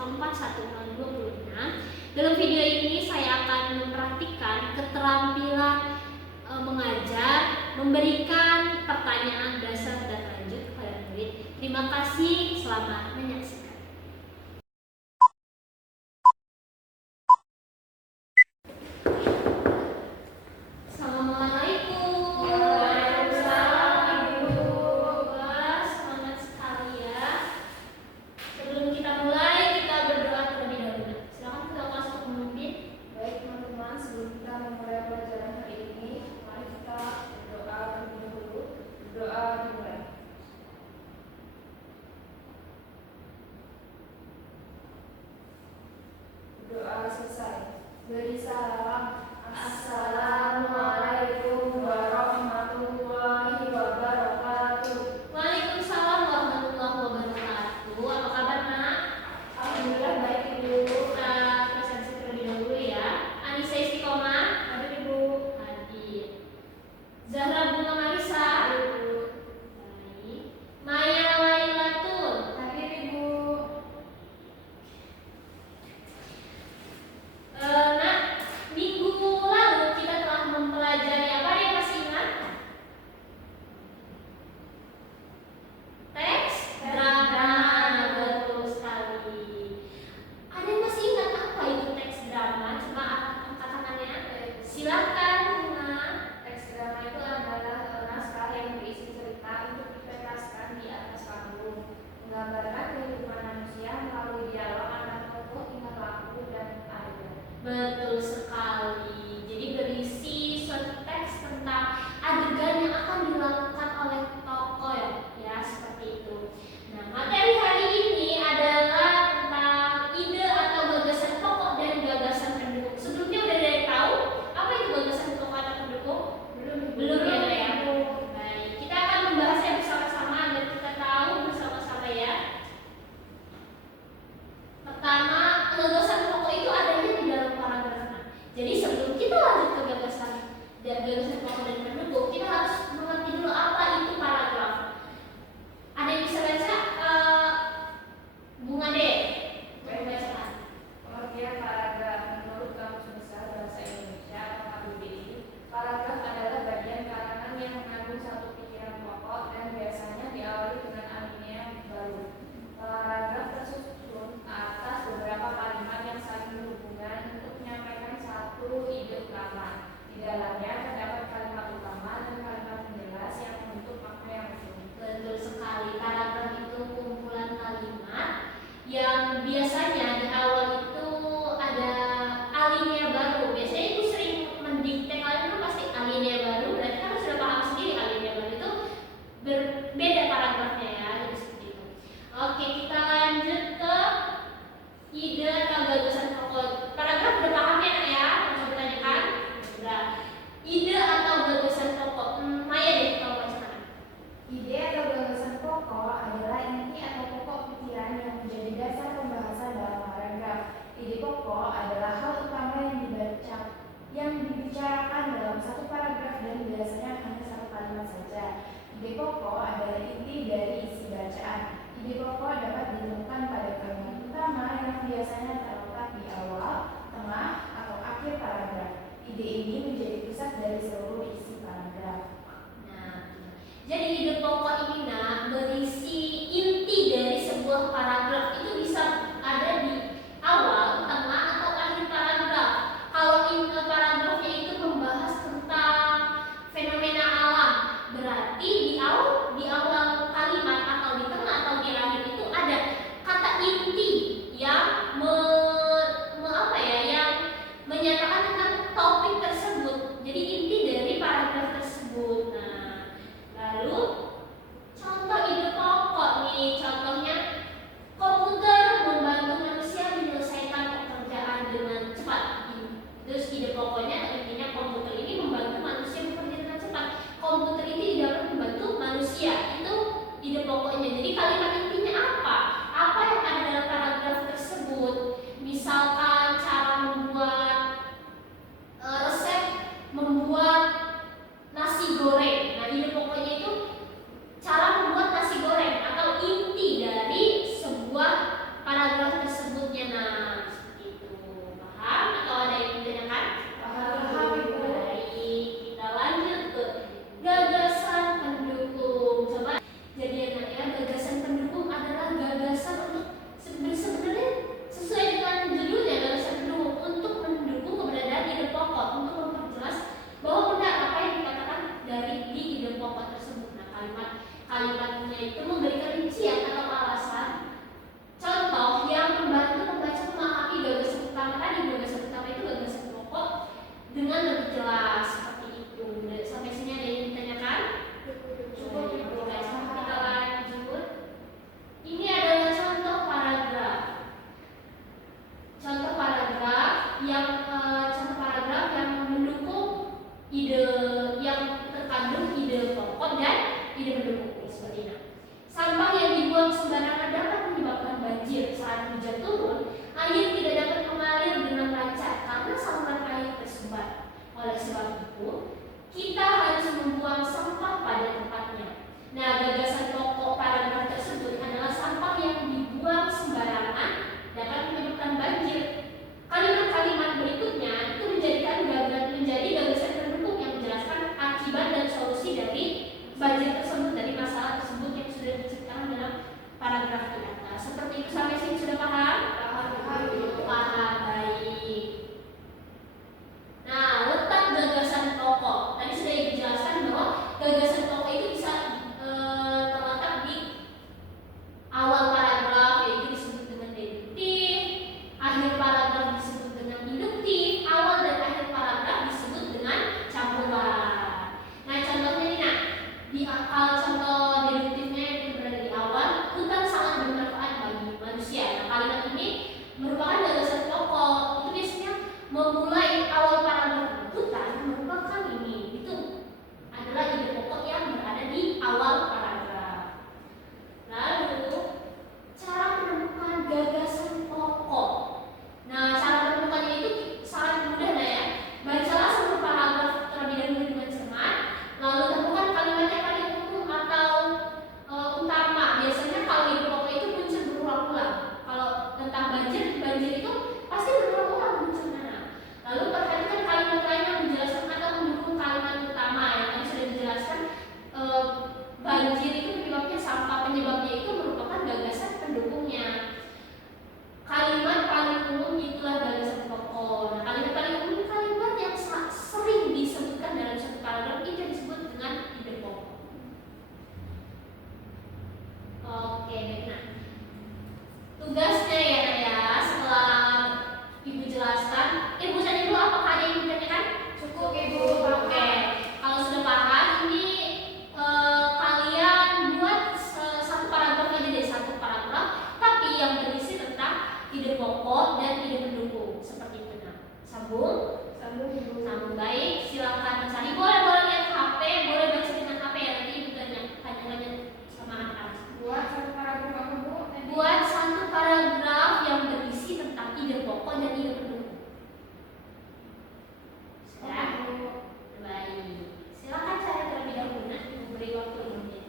041026. Dalam video ini saya akan mempraktikkan keterampilan mengajar, memberikan pertanyaan dasar dan lanjut kepada murid. Terima kasih, selamat menyaksikan. Doa selesai. Beri salam. Assalamualaikum warahmatullahi wabarakatuh. Waalaikumsalam warahmatullahi wabarakatuh. Apa kabar, Nak? Alhamdulillah baik, Ibu. Kita presentasi terlebih dahulu ya. Anissa Istiqomah. Hadir, Ibu. Hadir. Zahra Bunga Marisa. Ibu. Baik. Maya Lailatul. Hadir, Ibu. Nak, minggu lalu kita telah mempelajari apa, ada yang masih ingat? Teks drama, betul sekali. Ada yang masih ingat apa itu teks drama? Coba angkat tangannya. Silakan, Bunga. Teks drama itu adalah naskah yang berisi cerita untuk dipentaskan di atas panggung, menggambarkan kehidupan manusia melalui dialog antar tokoh, tingkah laku, dan adegan. Betul sekali. Jadi berisi suatu teks tentang adegan yang akan dilakukan oleh tokoh ya, seperti itu. Nah, materi hari ini adalah tentang ide atau gagasan pokok dan gagasan pendukung. Sebelumnya udah ada yang tahu apa itu gagasan pokok atau pendukung? Belum ya, Nak, ya? Baik, kita akan membahasnya bersama-sama agar kita tahu bersama-sama ya. Pertama, gagasan pokok itu adanya di dalam paragraf. Jadi sebelum kita lanjut ke gagasan pokok dan pendukung, kita harus mengerti dulu apa itu paragraf. Ada yang bisa baca? Bunga deh. Baca. Pengertian paragraf menurut Kamus Besar Bahasa Indonesia atau KBBI, paragraf adalah bagian karangan yang mengandung satu pikiran pokok dan biasanya diawali dengan alinea baru. Paragraf tersusun atas beberapa kalimat yang saling berhubungan untuk menyampaikan satu ide utama. Di dalamnya terdapat kalimat utama dan kalimat penjelas yang membentuk makna yang utuh. Betul sekali. Paragraf itu kumpulan kalimat yang biasanya di awal itu ada alinea baru. Biasanya ibu sering mendikte kalian itu pasti alinea baru. Berarti kan sudah paham sendiri alinea baru itu berbeda paragrafnya ya. Jadi seperti itu. Oke, kita lanjut ke ide atau gagasan pokok. Paragraf udah paham ya, Nak, ya? Mau bertanyakan? Udah. Ide atau gagasan pokok. Maya deh kalau baca. Ide atau gagasan pokok adalah inti atau pokok pikiran yang menjadi dasar pembahasan dalam paragraf. Ide pokok adalah hal utama yang dibicarakan dalam satu paragraf dan biasanya hanya satu kalimat saja. Ide pokok adalah inti dari isi bacaan. Ide pokok dapat ditemukan pada kalimat utama yang biasanya Sambung Ibu. Sambung, baik, silakan Mas Adi. Boleh lihat HP, boleh baca dengan HP ya, nanti Ibu tanya sama anak-anak. Buat satu paragraf apa Bu? Buat satu paragraf yang berisi tentang ide pokok dan ide pendukung. Sudah? Baik. Silakan cari terlebih dahulu, nanti Ibu beri waktu 5 menit.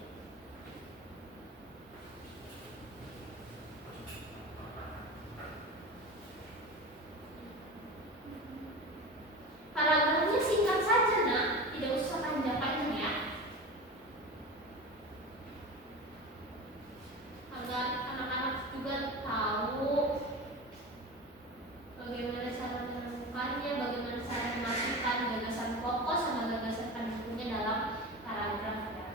Paragrafnya singkat saja, Nak. Tidak usah panjang-panjang ya. Agar anak-anak juga tahu bagaimana cara menemukannya, bagaimana cara memasukkan gagasan pokok sama gagasan pendukungnya dalam paragraf ya.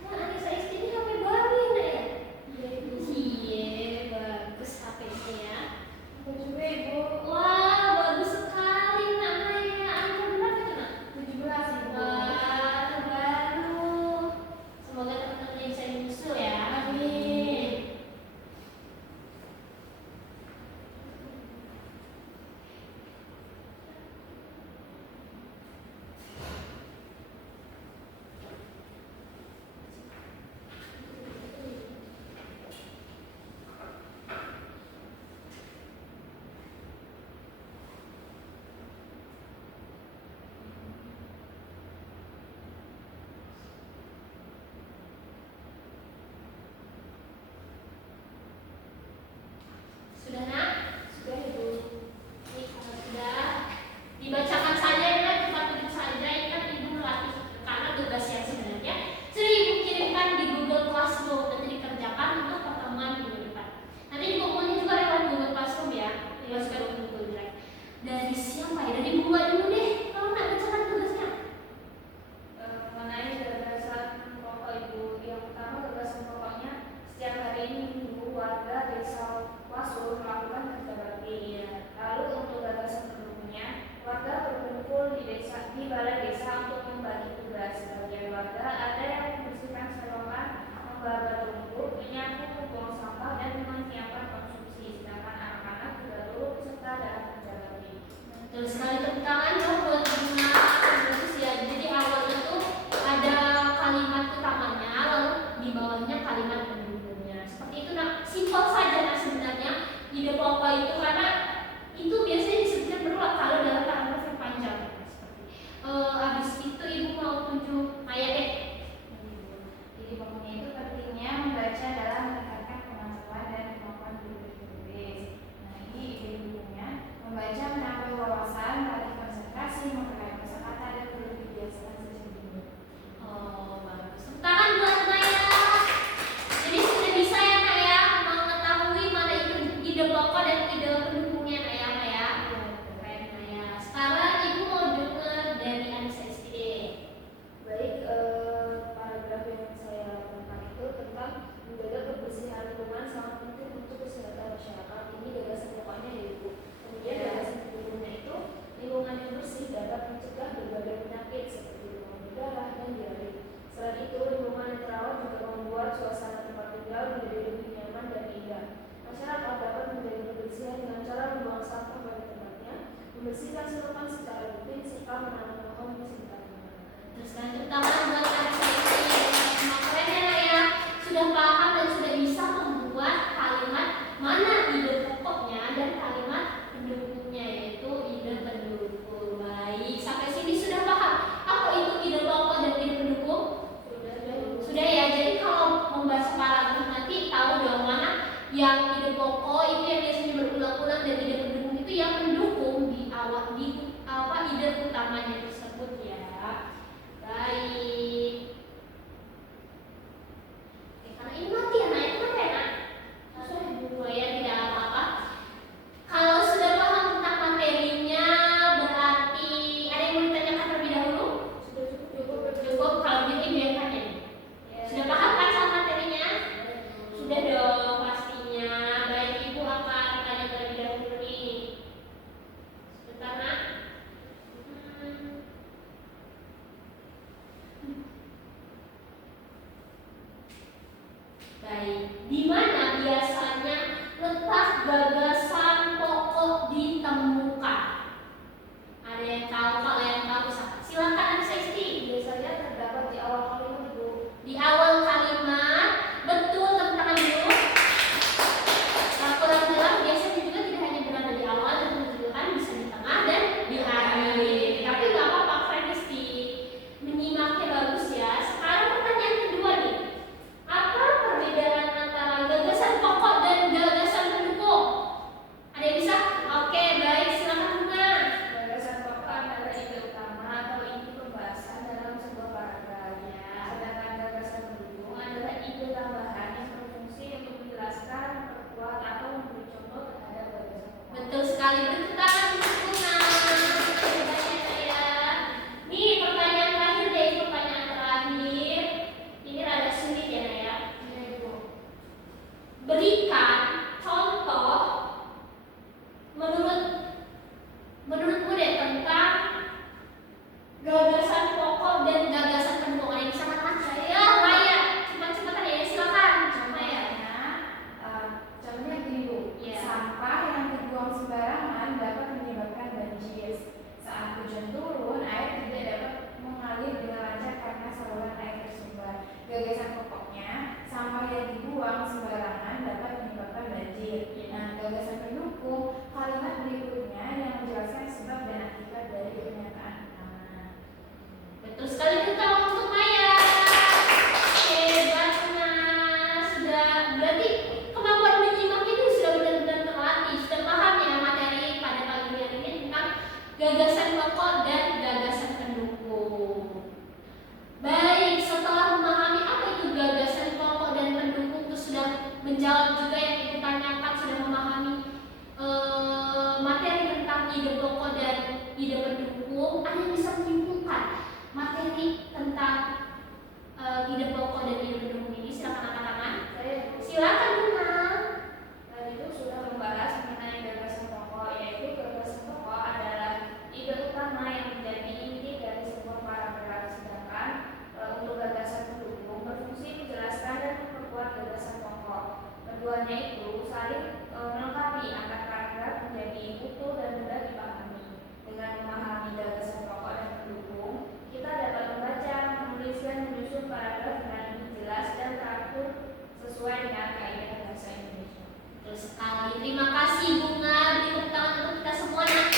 Nah, adik saya ini HP baru ya, Nak ya? Iya, bagus HP-nya ya. Aku juga Ibu. Wah, bagus sekali Nak Maya. Angka berapa itu, Nak? 17 Ibu. Wah, terbaru. Semoga teman-temannya bisa nyusul ya. Amin. Sudah, Nak? Sudah Ibu. Ini kalau sudah dibacakan saja ya, Nak. Tempat duduk saja. Ini kan Ibu melatih karena tugas yang sebenarnya sudah Ibu kirimkan di Google Classroom, nanti dikerjakan untuk pertemuan minggu depan. Nanti bukunya juga lewat Google Classroom ya, dimasukkan ke Google Drive. Dari siapa ya? Dari Bu dulu deh. Kalau Nak bacakan tugasnya. Mengenai gagasan pokok Ibu, yang pertama gagasan pokoknya setiap hari Minggu warga desa Wasul melakukan kerja bakti. Lalu untuk gagasan pendukungnya, warga berkumpul di balai desa untuk membagi tugas. Sebagian warga ada yang membersihkan selokan, membakar rumput, menyapu, membuang sampah, dan menyiapkan konsumsi. Sedangkan anak-anak juga turut serta dalam kerja bakti. Betul sekali, tepuk tangan dong buat Bunga. Bagus ya. Jadi awal itu ada kalimat utamanya, lalu di bawahnya kalimat pendukungnya. Seperti itu, Nak. Simpel saja, Nak, sebenarnya ide pokok itu, karena itu biasanya disebutnya berulang kalau dalam paragraf yang panjang. Habis itu Ibu mau tunjuk Maya deh. Jadi pokoknya itu pentingnya membaca dalam meningkatkan pengetahuan dan kemampuan bertulis. Nah ini ide bukunya, membaca menambah wawasan, melatih konsentrasi, memperkaya kosakata dan perlu dibiasakan sejak dini. Oh, bagus. Tepuk tangan buat Maya. Jadi sudah bisa ya, Nak ya, mengetahui mana itu ide pokok dan ide pendukungnya, Nak ya, Maya. Keren, Maya. Sekarang Ibu mau dengar dari Anissa STD. Baik, paragraf yang saya lakukan itu tentang menjaga kebersihan lingkungan sangat penting untuk kesehatan masyarakat. Ini gagasan pokoknya ya Ibu. Kemudian gagasan pendukungnya itu lingkungan yang bersih dapat mencegah berbagai penyakit seperti demam berdarah dan diare. Selain itu, lingkungan yang terawat juga membuat suasana tempat tinggal menjadi lebih nyaman dan indah. Masyarakat dapat menjaga kebersihan dengan cara membuang sampah pada tempatnya, membersihkan selokan secara rutin, serta menanam pohon di sekitar lingkungan. Terus kan tepuk tangan buat Anissa STD. Semua keren ya, Nak ya. Sudah paham dan sudah bisa membuat kalimat mana ide pokoknya dan kalimat pendukungnya, yaitu ide pendukung. Baik, sampai sini sudah paham apa itu ide pokok dan ide pendukung? Sudah ya. Jadi kalau membaca paragraf nanti tahu dong mana yang ide pokok itu yang biasanya berulang-ulang dan ide pendukung itu yang mendukung di awal di ide utamanya tersebut ya. Baik. Oke, karena ini mati ya, Nak. Kenapa ya, Nak? Sudah ya, tidak apa-apa. Kalau Baik, di mana biasanya letak gagasan pokok ditemukan? Ada yang tahu? Kalau yang tahu silakan Sesti. Biasanya terdapat di awal kalimat itu. Di awal kalimat, betul, tepuk tangan dulu. Nah, kurang jelas biasanya juga tidak hanya berada di awal, dan juga kan bisa di tengah dan di akhir. Tapi nggak apa-apa, keren Sesti. Menyimaknya bagus ya. Sekarang pertanyaan kedua nih. Apa perbedaan antara gagasan pokok dan gagasan pendukung? Ada yang bisa? Oke, baik, silakan Bunga. Gagasan pokok adalah ide utama atau inti pembahasan dalam sebuah paragraf. Sedangkan gagasan pendukung adalah ide tambahan yang berfungsi untuk menjelaskan, memperkuat, atau memberi contoh terhadap gagasan pokok. Betul sekali, beri tangan untuk Bunga. Hebatnya saya. Nih pertanyaan terakhir deh, pertanyaan terakhir. Ini rada sulit ya Naya. Iya, Ibu. Berikan contoh menurutmu deh tentang gagasan pokok dan gagasan pendukung. Ada yang bisa katakan? Saya Maya, cepat-cepatan ya, silakan. Maya. Contohnya gini Bu, Iya. sampah yang dibuang sembarangan dapat menyebabkan banjir. Saat hujan turun, air tidak dapat mengalir dengan lancar karena saluran air tersumbat. Gagasan pokoknya, sampah yang dibuang sembarangan dapat menyebabkan banjir. Nah, gagasan pendukung, kalimat berikutnya yang menjelaskan sebab dan akibat dari pernyataan utama. Betul sekali, kita untuk Maya. Hebat Nah. Sudah berarti kemampuan menyimak itu sudah benar-benar terlatih, sudah paham ya materi pada pagi hari ini tentang gagasan pokok dan gagasan pendukung. Baik, setelah memahami apa itu gagasan pokok dan pendukung, terus sudah menjawab juga yang Ibu tanyakan, sudah memahami materi tentang ide pokok dan ide pendukung, ada yang bisa menyimpulkan materi tentang ide pokok dan ide pendukung ini? Silakan angkat tangan. Silakan Bunga. Tadi itu sudah membahas mengenai gagasan pokok, yaitu gagasan pokok adalah ide utama yang menjadi inti dari sebuah paragraf. Sedangkan untuk gagasan pendukung berfungsi menjelaskan dan memperkuat gagasan pokok. Keduanya itu saling melengkapi agar paragraf menjadi utuh dan mudah dipahami. Dengan memahami gagasan pokok dan pendukung, kita dapat membaca, menulis, dan menyusun paragraf dengan lebih jelas dan teratur sesuai dengan kaidah bahasa Indonesia. Betul sekali. Terima kasih Bunga. Beri tepuk tangan untuk kita semua. Nah,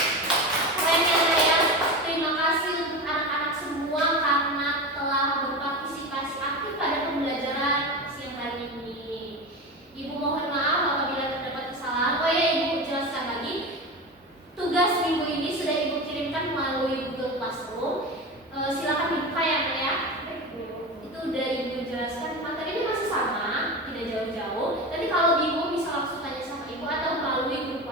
keren ya Naya. Terima kasih untuk anak-anak semua karena telah berpartisipasi aktif pada pembelajaran siang hari ini. Ibu mohon maaf apabila terdapat kesalahan. Oh ya, Ibu jelaskan lagi. Tugas minggu ini sudah Ibu kirimkan melalui Google Classroom. Silakan dibuka ya Naya. Itu udah Ibu jelaskan, materinya masih sama, tidak jauh-jauh. Nanti kalau bingung bisa langsung tanya sama Ibu atau melalui grup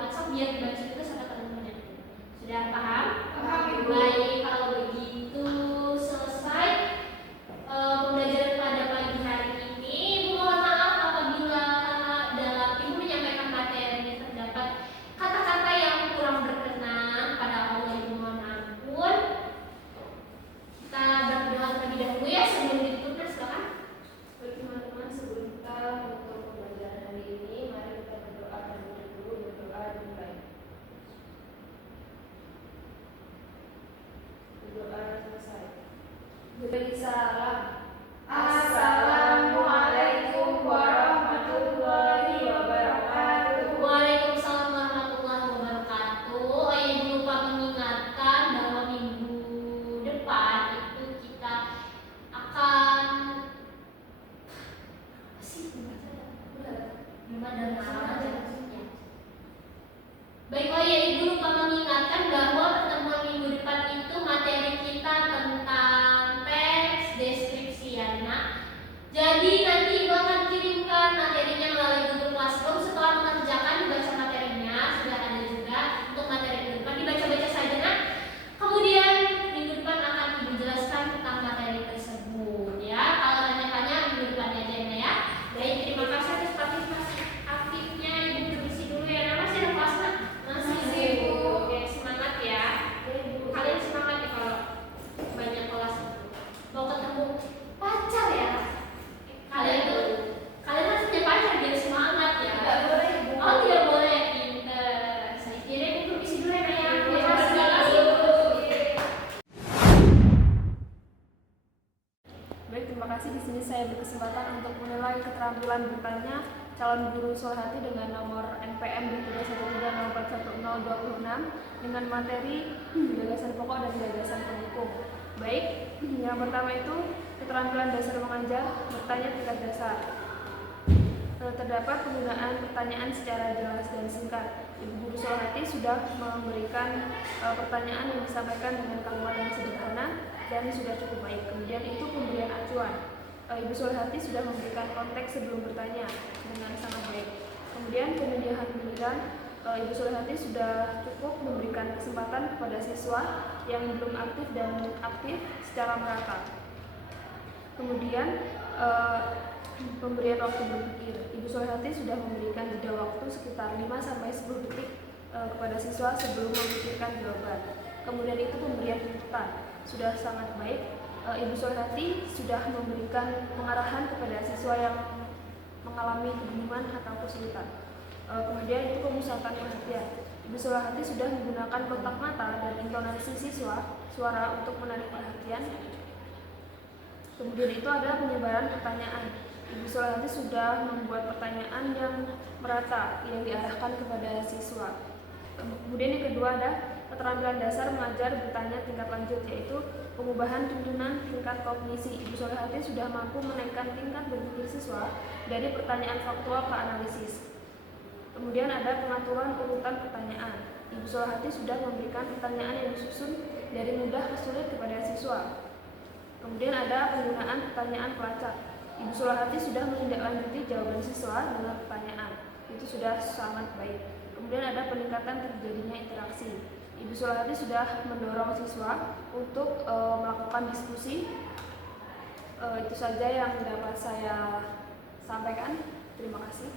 keterampilan bertanya calon guru Solhati dengan nomor NPM 313041026 dengan materi gagasan pokok dan gagasan pendukung. Baik, yang pertama itu keterampilan dasar mengajar bertanya tingkat dasar. Terdapat penggunaan pertanyaan secara jelas dan singkat. Ibu Guru Solhati sudah memberikan pertanyaan yang disampaikan dengan kalimat yang sederhana dan sudah cukup baik. Kemudian itu pemberian acuan. Ibu Solhati sudah memberikan konteks sebelum bertanya dengan sangat baik. Kemudian pemindahan giliran, Ibu Solhati sudah cukup memberikan kesempatan kepada siswa yang belum aktif dan aktif secara merata. Kemudian pemberian waktu berpikir. Ibu Solhati sudah memberikan jeda waktu sekitar 5-10 detik kepada siswa sebelum memikirkan jawaban. Kemudian itu pemberian tuntutan. Sudah sangat baik. Ibu Solhati sudah memberikan pengarahan kepada siswa yang mengalami kebingungan atau kesulitan. Kemudian itu pemusatan perhatian. Ibu Solhati sudah menggunakan kontak mata dan intonasi siswa suara untuk menarik perhatian. Kemudian itu ada penyebaran pertanyaan. Ibu Solhati sudah membuat pertanyaan yang merata yang diarahkan kepada siswa. Kemudian yang kedua ada keterampilan dasar mengajar bertanya tingkat lanjut, yaitu pengubahan tuntunan tingkat kognisi. Ibu Solhati sudah mampu menaikkan tingkat berpikir siswa dari pertanyaan faktual ke analisis. Kemudian ada pengaturan urutan pertanyaan. Ibu Solhati sudah memberikan pertanyaan yang disusun dari mudah ke sulit kepada siswa. Kemudian ada penggunaan pertanyaan pelacak. Ibu Solhati sudah menindaklanjuti jawaban siswa dengan pertanyaan. Itu sudah sangat baik. Kemudian ada peningkatan terjadinya interaksi. Ibu Solhati sudah mendorong siswa untuk melakukan diskusi. Itu saja yang dapat saya sampaikan. Terima kasih.